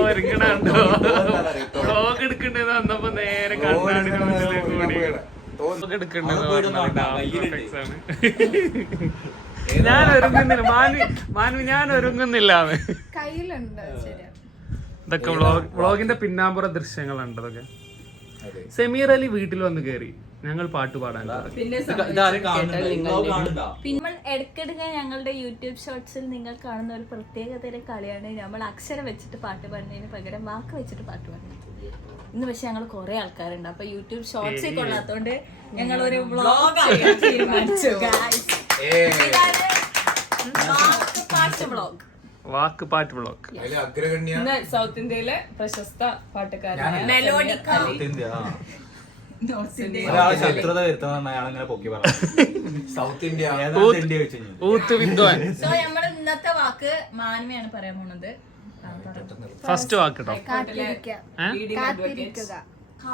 ഒരുങ്ങണോ എടുക്കണ്ടേന്ന് വന്നപ്പോ നേരെ കണ്ണാടിന്റെ മുന്നിലേക്ക് എടുക്കണ്ടെന്ന്. ഞാൻ ഒരുങ്ങുന്നില്ല. മാനു മാനു ഞാൻ ഒരുങ്ങുന്നില്ല ഇതൊക്കെ വ്ളോഗ് വ്ളോഗിന്റെ പിന്നാമ്പുറ ദൃശ്യങ്ങളുണ്ട് ഇതൊക്കെ സെമീർ അലി വീട്ടിൽ വന്ന് കയറി ഞങ്ങൾ പാട്ട് പാടാൻ. പിന്നെ നമ്മൾ ഇടയ്ക്കിടയ്ക്ക് ഞങ്ങളുടെ യൂട്യൂബ് ഷോർട്സിൽ നിങ്ങൾ കാണുന്ന ഒരു പ്രത്യേക തരം കളിയാണ് നമ്മൾ അക്ഷരം വെച്ചിട്ട് പാട്ട് പാടുന്നതിന് പകരം വാക്ക് വെച്ചിട്ട് പാട്ട് പാടുന്നത്. ഇന്ന് പക്ഷെ ഞങ്ങൾ കുറെ ആൾക്കാരുണ്ട്. അപ്പൊ യൂട്യൂബ് ഷോർട്സിൽ കൊള്ളാത്തോണ്ട് ഞങ്ങൾ ഒരു വ്ളോഗ് തീരുമാനിച്ചു. പാട്ട് വ്ളോഗ് വാക്ക് പാട്ട് ഇന്ന് സൗത്ത് ഇന്ത്യയിലെ പ്രശസ്ത പാട്ടുകാരൻ മെലോഡിക്ക ഒരാളെ ശത്രുത വരുത്തുന്ന അയാളിങ്ങനെ പൊക്കി പറഞ്ഞു. സൗത്ത് ഇന്ത്യ ഏതാ ഇന്ത്യ വെച്ച് കഴിഞ്ഞാൽ ഊത്ത് വിദ്വാൻ. സോ നമ്മുടെ ഇന്നത്തെ വാക്ക് മാനവയാണ് പറയാൻ പോണത്. ഫസ്റ്റ് വാക്ക് കേട്ടോ കാത്തിരിക്കുക.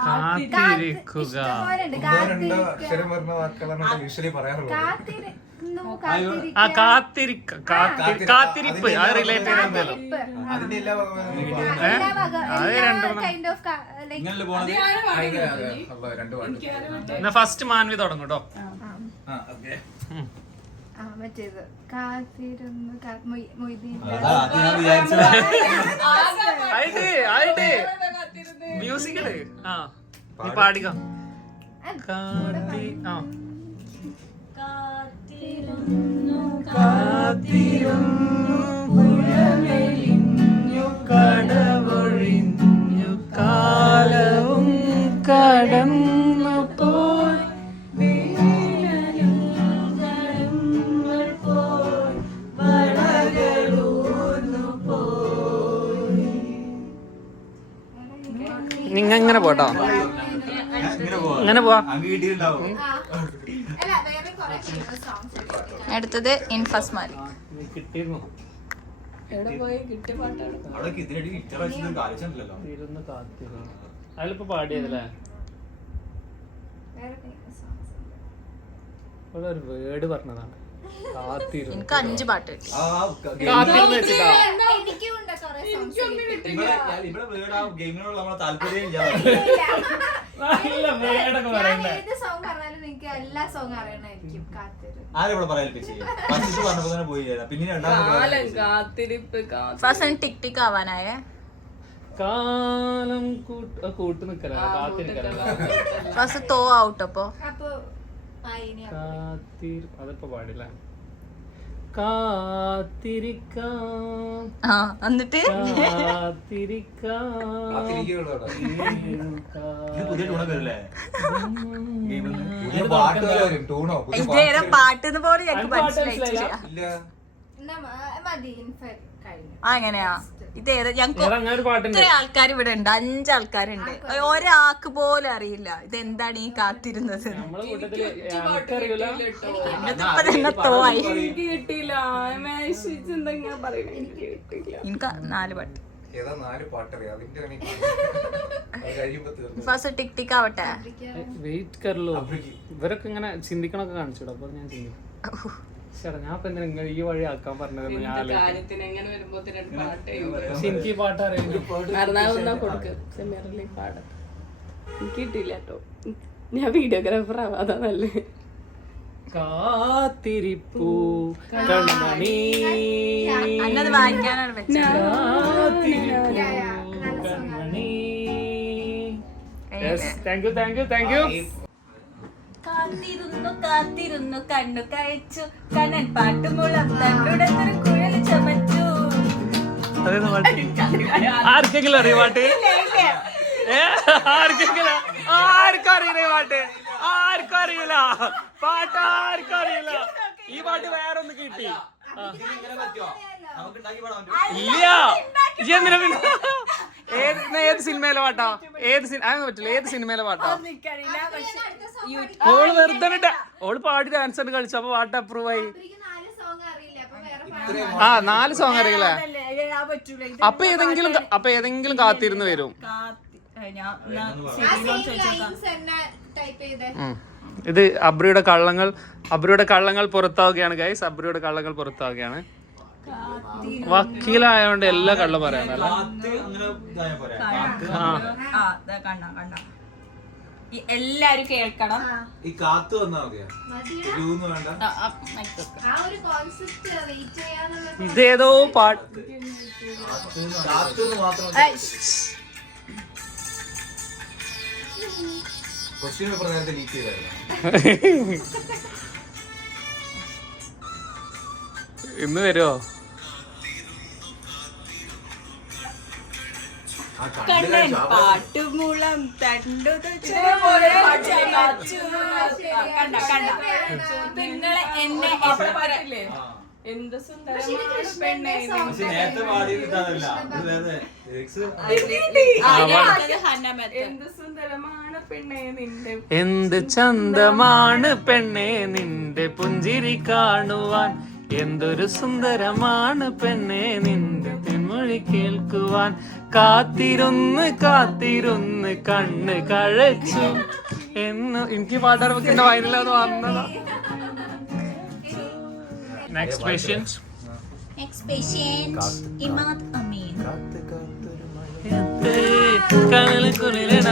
കാത്തിരിക്കുക. രണ്ടോ അക്ഷരം വാക്കുകളാണ് യൂഷ്വലി പറയാറുള്ളത് ആ കാത്തിരിക്ക. കാത്തിരിപ്പ്. അത് പോണത്? ഭയങ്കര രണ്ട് ഫസ്റ്റ് മാൻവി തുടങ്ങും കേട്ടോ മറ്റേത്. കാത്തിരുന്ന് മ്യൂസിക്കൽ? ആ നീ പാടിക്കോ. കാത്തി ആ. കാത്തിരുന്നു. കാത്തിരുന്നു. കാലിച്ചിട്ടില്ലല്ലോ ഇൻഫസ് കാത്തിരുന്നു. അതിലിപ്പോ പാടിയതല്ലേ? ഒരു വേർഡ് പറഞ്ഞതാണ്. കാത്തിരുന്നു. എനിക്ക് അഞ്ച് പാട്ട് കിട്ടി. ഇവിടെ താല്പര്യം ഏത് സോങ് പറഞ്ഞാലും നിങ്ങൾക്ക് എല്ലാ സോങ് അറിയണമായിരിക്കും പറയൽപ്പിച്ച് ഫസ്റ്റ് പറഞ്ഞപ്പോ തന്നെ പോയി ചേരാം പിന്നെ രണ്ടാമത് കാലം കാത്തിരിപ്പ് കാത്തിരിപ്പ്. ഫസ്റ്റ് ടിക് ടിക് ആവാനായേ. കാലം കൂട്ട് കൂട്ട് നിക്കല ഫസ്റ്റ് തോ ഔട്ട് അപ്പൊ. അപ്പൊ പായിനി കാത്തിരി അതിപ്പോ പാടില്ല. കാത്തിരിക്കാം. ആ എന്നിട്ട്? കാത്തിരിക്കാം. കാത്തിരിക്കുകയുള്ളൂ ഇത് പുതിയ ടൂണൊക്കെ വരില്ലേ ഗെയിമിൽ പുതിയ പാട്ട് പോലെ ഞങ്ങൾക്ക് മനസ്സിലായിട്ടില്ല. ഇല്ല. എന്നാ മ- മതി ഇൻഫർ കഴിഞ്ഞു ആ എങ്ങനെയാ? ഇതേത് ഞങ്ങൾക്ക് ഇത്ര ആൾക്കാർ ഇവിടെ ഉണ്ട്. അഞ്ചാൾക്കാരുണ്ട്. ഒരാൾക്ക് പോലും അറിയില്ല. ഇത് എന്താണ് ഈ കാത്തിരുന്നത്? തന്നെ എനിക്ക് നാല് പാട്ട്. ഏതാ ഫസ്റ്റ് ടിക് ടിക് ആവട്ടെ. വെയിറ്റ് കറലോ ഇവരൊക്കെ ഇങ്ങനെ ചിന്തിക്കണൊക്കെ കാണിച്ചു അപ്പൊ ഞാൻ ചിന്തിക്കും. ചേട്ടാ ഞാൻ ഇപ്പൊ എന്തിനാ ഇങ്ങനെ ഈ വഴി ആക്കാൻ പറഞ്ഞത്? ഞാൻ ആലോചിക്കും. കാര്യത്തിന് എങ്ങനെ വരുമ്പോ പാട്ട് പക്ഷെ എനിക്ക് ഈ പാട്ട് അറിയാം. എറണാകുളം കൊടുക്ക്. സെമിയറിലെ പാടം എനിക്ക് കിട്ടിയില്ല കേട്ടോ. ഞാൻ വീഡിയോഗ്രാഫർ ആവാം അതാ നല്ലത്. കാത്തിരിപ്പൂ കൺമണി അന്നത് വായിക്കാനാണ് വെച്ചത്. കൺമണി thank you thank you thank you കാത്തിരുന്നു കാത്തിരുന്നു കണ്ണു കഴിച്ചു. കണ്ണൻ പാട്ടുമുളം തണ്ടുടത്തൊരു കുഴൽ ചമച്ചു. ആർക്കെങ്കിലും അറിയ പാട്ട്? ആർക്കെങ്കിലും? ആർക്കും അറിയില്ല ഈ പാട്ട്. ആർക്കും അറിയില്ല. പാട്ട് ആർക്കും അറിയില്ല. ഈ പാട്ട് വേറെ ഒന്ന് കിട്ടി ഇല്ല. ഇജ്ജ് പിന്നെ? ഏത് സിനിമയിലെ പാട്ടാ? ഏത് സിനിമ അതൊന്നും പറ്റില്ല. ഏത് സിനിമയിലെ പാട്ടാ? ഓൾ വെറുതെ ഓൾ പാടി ഡാൻസ് കളിച്ചു. അപ്പൊ പാട്ട് അപ്രൂവ് ആയി. ആ നാല് സോങ് അറിയില്ലേ? അപ്പൊ ഏതെങ്കിലും അപ്പൊ ഏതെങ്കിലും കാത്തിരുന്ന് വരും. ഇത് അബ്രിയുടെ കള്ളങ്ങൾ അബ്രിയുടെ കള്ളങ്ങൾ പുറത്താവുകയാണ് ഗൈസ് അബ്രിയുടെ കള്ളങ്ങൾ പുറത്താവുകയാണ്. വക്കീലായോണ്ട് എല്ലാ കള്ളം പറയാനല്ല കാത്ത് അങ്ങനെ ഇതായാ പോരെ. ആ. ആ ദാ കണ്ട കണ്ട ഈ എല്ലാരും കേൾക്കണം. ഈ കാത്ത് വന്നാ മതിയാ? മതിയാ? വേണ്ട. ആ, ആ, ആ ഒരു കോൺസെപ്റ്റ് വെയിറ്റ് ചെയ്യാന്നുള്ള ഇതേതോ പാട്ട്. കാത്ത് മാത്രം ഏയ്, ക്വസ്റ്റ്യൻ പേപ്പർ നേരത്തെ ലീക്ക് ചെയ്തായിരുന്നു. ഇന്ന് വരുമോ കണ്ണൻ പാട്ടുമുളം നിങ്ങളെ എന്നെ. എന്ത് സുന്ദരമാണ് പെണ്ണേ നിന്റെ എന്ത് ചന്തമാണ് പെണ്ണേ നിന്റെ പുഞ്ചിരി കാണുവാൻ? എന്തൊരു സുന്ദരമാണ് പെണ്ണെ നിന്റെ തെന്മൊഴി കേൾക്കുവാൻ. കാത്തിരുന്ന് കാത്തിരുന്ന് കണ്ണ് കഴച്ചു. എന്ന് എനിക്ക് പാടാൻ വെക്കേണ്ട വന്നതാ. നെക്സ്റ്റ് പേഷ്യൻസ് Next patient, കുളിരണ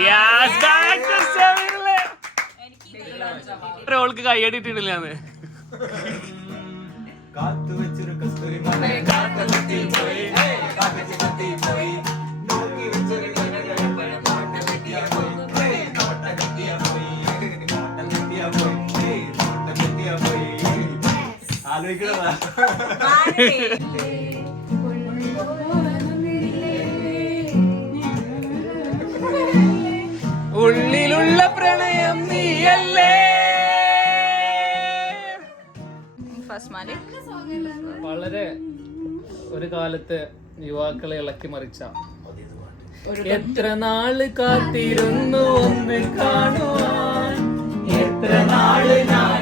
Yes, back to സെമിനിലെ. ഒരാൾക്ക് കൈയടിയിട്ടിട്ടില്ലാന്ന് കാത്തു വെച്ചൊരു കസ്തൂരി മല കാത്തു കുത്തി പോയി. കാത്തു കുത്തി പോയി. നോക്കി വെച്ചൊരു കനകരപ്പഴം പ്രണയം നീയല്ലേ ഫസ്റ്റ് മാലിക്. വളരെ ഒരു കാലത്ത് യുവാക്കളെ ഇളക്കി മറിച്ച എത്ര നാൾ കാത്തിരുന്നു ഒന്ന് കാണുവാൻ എത്ര നാൾ ഞാനിരുന്നു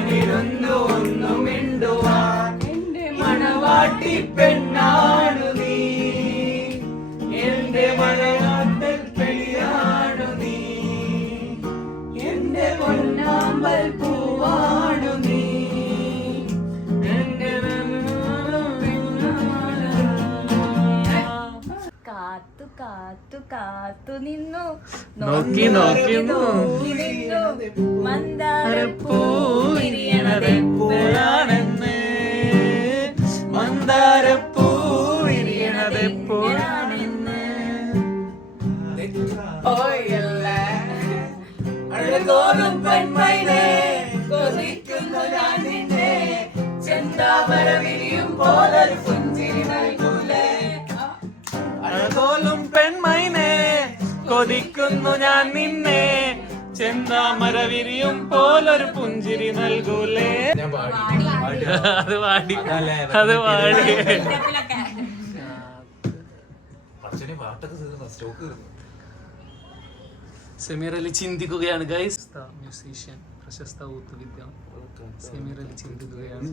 കാത്തു കാത്തു നിന്നു നോക്കി നോക്കി നോക്കി നിന്നു മന്ദാരപ്പൂരിയണതെപ്പോഴാണെന്ന് മന്ദാരപ്പൂരിയണതെപ്പോഴാണെന്ന് ഓയല്ലേ അഴകോലും പെൺമൈനേ. കൊതിക്കുന്നു ഞാൻ നിന്നെ. ചെന്താമര വിരിയും പോലൊരു പുഞ്ചിരി നൽകൂലേ. അഴകോലും കൊതിക്കുന്നു ഞാൻ നിന്നെ. ചെന്താമര വിരിയും പോലൊരു പുഞ്ചിരി നൽകൂലേ. അത് വാടി അത് വാടി സെമീർ അലി ചിന്തിക്കുകയാണ് ഗൈസ് മ്യൂസീഷ്യൻ പ്രശസ്ത ഊത്തുവിദ്യ സെമീർ അലി ചിന്തിക്കുകയാണ്.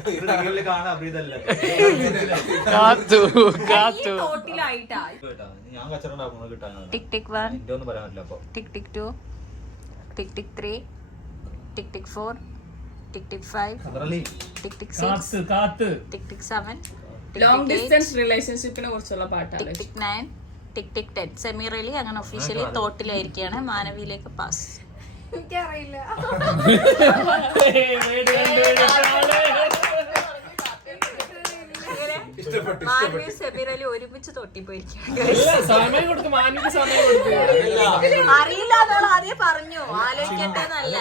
ശരിക്കുള്ള അബ്രീത് കാണാൻ അബ്രീതല്ല കാത്തു കാത്തു. തോട്ടിലായിട്ടാ. ഞാൻ കച്ചറ ഉണ്ടാക്കുന്നത് കിട്ടാൻ ടിക് ടിക് വൺ. എന്റെ ഒന്നും പറയാൻ പറ്റില്ല അപ്പൊ tick tick two. Tick tick three. Tick tick four. Tick tick five. Tick tick six. കാത്ത്. കാത്ത് tick tick seven long distance റിലേഷൻഷിപ്പിനെ കുറിച്ചുള്ള പാട്ടാണ് tick tick nine. Tick tick ten. Semi റെലി അങ്ങനെ ഒഫീഷ്യലി തോട്ടിലായിരിക്കുകയാണ് മാനവിയിലേക്ക് പാസ് എനിക്കറിയില്ല. മാനവി സെമീർ അലി ഒരുമിച്ച് തൊട്ടി പോയിരിക്കുകയാണ് സമയം കൊടുക്കും മാനിക്ക് സമയം കൊടുക്കും. അറിയില്ല. എന്നുള്ള ആദ്യം പറഞ്ഞു. ആലോചിക്കട്ടെ എന്നല്ല.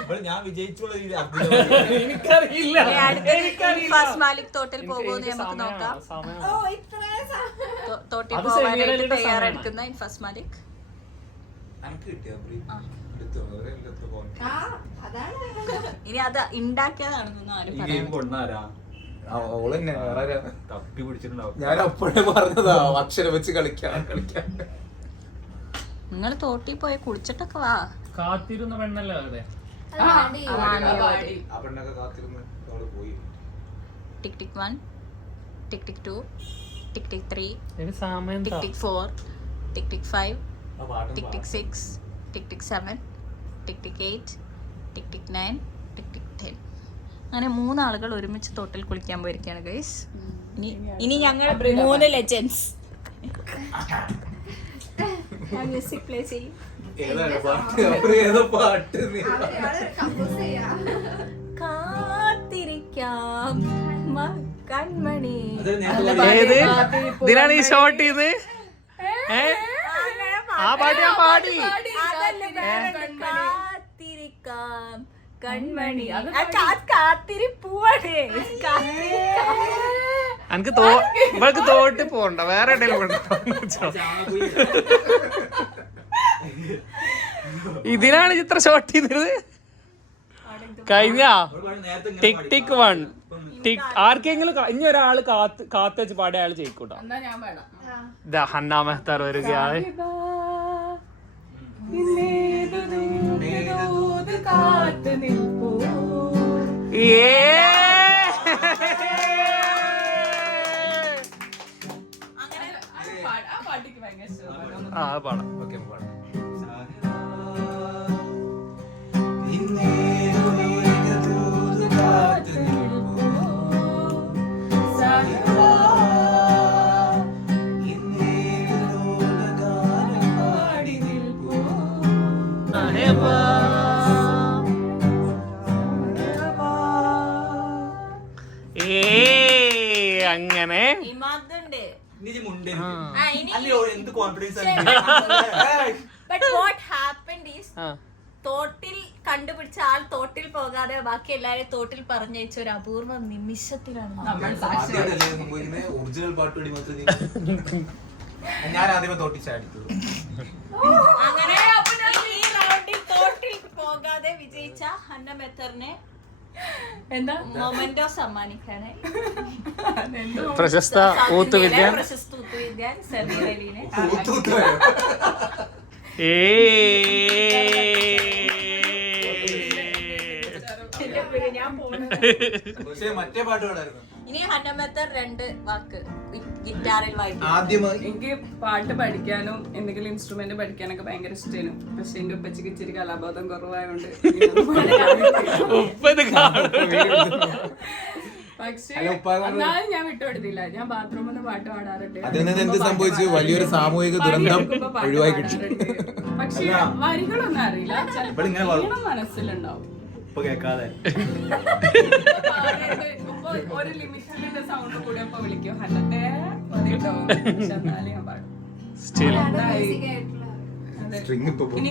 ഇവിടെ ഞാൻ വിജയിച്ചുള്ള രീതി എനിക്കറിയില്ല. ഫസ്റ്റ് മാലിക് തോട്ടിൽ പോകുമെന്ന് നമുക്ക് നോക്കാം. സമയം ഓ ഇത്രയും സമയം. തോ- തോട്ടിൽ അത് സെമീർ പോകാനായിട്ട് അലിയുടെ തയ്യാറെടുക്കുന്ന ഫസ്റ്റ് മാലിക്? എനിക്ക് കിട്ടിയ? ആ. ഇനി അത് ഉണ്ടാക്കിയതാണെന്നൊന്നും ആരും ഈ പറയാം ഗെയിം കൊണ്ടാരാ? വേറെ തപ്പി പിടിച്ചിട്ടുണ്ടാവും. ഞാൻ അപ്പോഴേ പറഞ്ഞതാ അക്ഷരം വെച്ച് കളിക്കാൻ കളിക്കാൻ. നിങ്ങൾ തോട്ടി പോയി കുളിച്ചിട്ടൊക്കെ വാ. കാത്തിരുന്ന പെണ്ണല്ല അവിടെ ആ പെണ്ണൊക്കെ കാത്തിരുന്ന് നമ്മൾ പോയി. Tick tick one tick tick two tick tick three സമയം tick tick four tick tick five ആ പാട്ടും tick tick six tick tick seven tick tick eight tick tick nine tick tick ten. അങ്ങനെ മൂന്നാളുകൾ ഒരുമിച്ച് തോട്ടിൽ കുളിക്കാൻ പോയിരിക്കുകയാണ് ഗൈസ് ഇനി ഇനി ഞങ്ങൾ മൂന്ന് ലെജൻസ് മ്യൂസിക് പ്ലേ ചെയ്യും. ഏതാണ് പാട്ട്? ഏതോ പാട്ട് നീ അവർ കമ്പോസ് ചെയ്യാ. കാത്തിരിക്കാം. മ- കൺമണി ഇതിനാണ് ഈ ഷോട്ട് ചെയ്ത് ആ പാട്ട് ഞാൻ പാടി. കാത്തിരിക്കാം. കൺമണി. കാത്തിരിപ്പൂവാണ്. എനിക്ക് തോ ഇവൾക്ക് തോട്ട് പോണ്ട വേറെ എവിടെയെങ്കിലും ഇതിനാണ് ചിത്ര ഷോട്ട് ചെയ്തത്. കഴിഞ്ഞ? ടിക് ടിക് വൺ ടിക് ആർക്കെങ്കിലും കഴിഞ്ഞ ഇനി ഒരാൾ കാത്ത് കാത്ത് വെച്ച് പാടിയ അയാൾ ജയിക്കൂട്ടോ. എന്നാ ഞാൻ വേണം ഇതാ ഹന്ന മെഹ്താർ വരികയാണ്. കാത്തു നിൽപ്പൂ. ആ പാടാം. ഇനി എന്ത് confidence But what happened is, ആ. തോട്ടിൽ കണ്ടുപിടിച്ച ആൾ തോട്ടിൽ പോകാതെ ബാക്കി എല്ലാരെയും തോട്ടിൽ പറഞ്ഞയച്ച ഒരു അപൂർവ നിമിഷത്തിലാണ് നമ്മൾ. ഒറിജിനൽ പാട്ട് വേണ്ടി മാത്രം നീ- ഞാൻ ആദ്യമേ തോട്ടി ചാടിക്കുള്ളൂ അങ്ങനെ ഈ റൗണ്ടിൽ തോട്ടിൽ പോകാതെ വിജയിച്ച ഹന്ന മെത്തറിനെ എന്താ? മൊമെന്റോ സമ്മാനിക്കാണ് പ്രശസ്ത ഊത്തുവിദ്യ. പ്രശസ്ത ഊത്തുവിദ്യാൻ സെമീർ അലീനെ. ഞാൻ പോണു പക്ഷേ മറ്റേ പാട്ട് പാടായിരുന്നു. ഇനി ഹന്നമത്തർ രണ്ട് വാക്ക്. ഗിറ്റാറിൽ വായിക്കും എനിക്ക് പാട്ട് പഠിക്കാനും എന്തെങ്കിലും ഇൻസ്ട്രുമെന്റ് പഠിക്കാനൊക്കെ ഭയങ്കര ഇഷ്ടമാണ് പക്ഷെ എന്റെ ഉപ്പച്ചക്ക് ഇച്ചിരി കലാബോധം കുറവായതുകൊണ്ട് പക്ഷേ എന്നാലും ഞാൻ വിട്ടുകൊടുത്തില്ല ഞാൻ ബാത്റൂമിൽ നിന്ന് പാട്ട് പാടാറുണ്ട്. അതിൽ നിന്ന് എന്ത് സംഭവിച്ചു? വലിയൊരു സാമൂഹിക ദുരന്തം ഒഴിവായി കിട്ടി. പക്ഷേ വരികളൊന്നും അറിയില്ല. ചിലപ്പോൾ മനസ്സിലുണ്ടാവും. കേൾക്കാതെ. ഒരു ലിമിറ്റിലുള്ള സൗണ്ട് കൂടി ഇനി ഇനി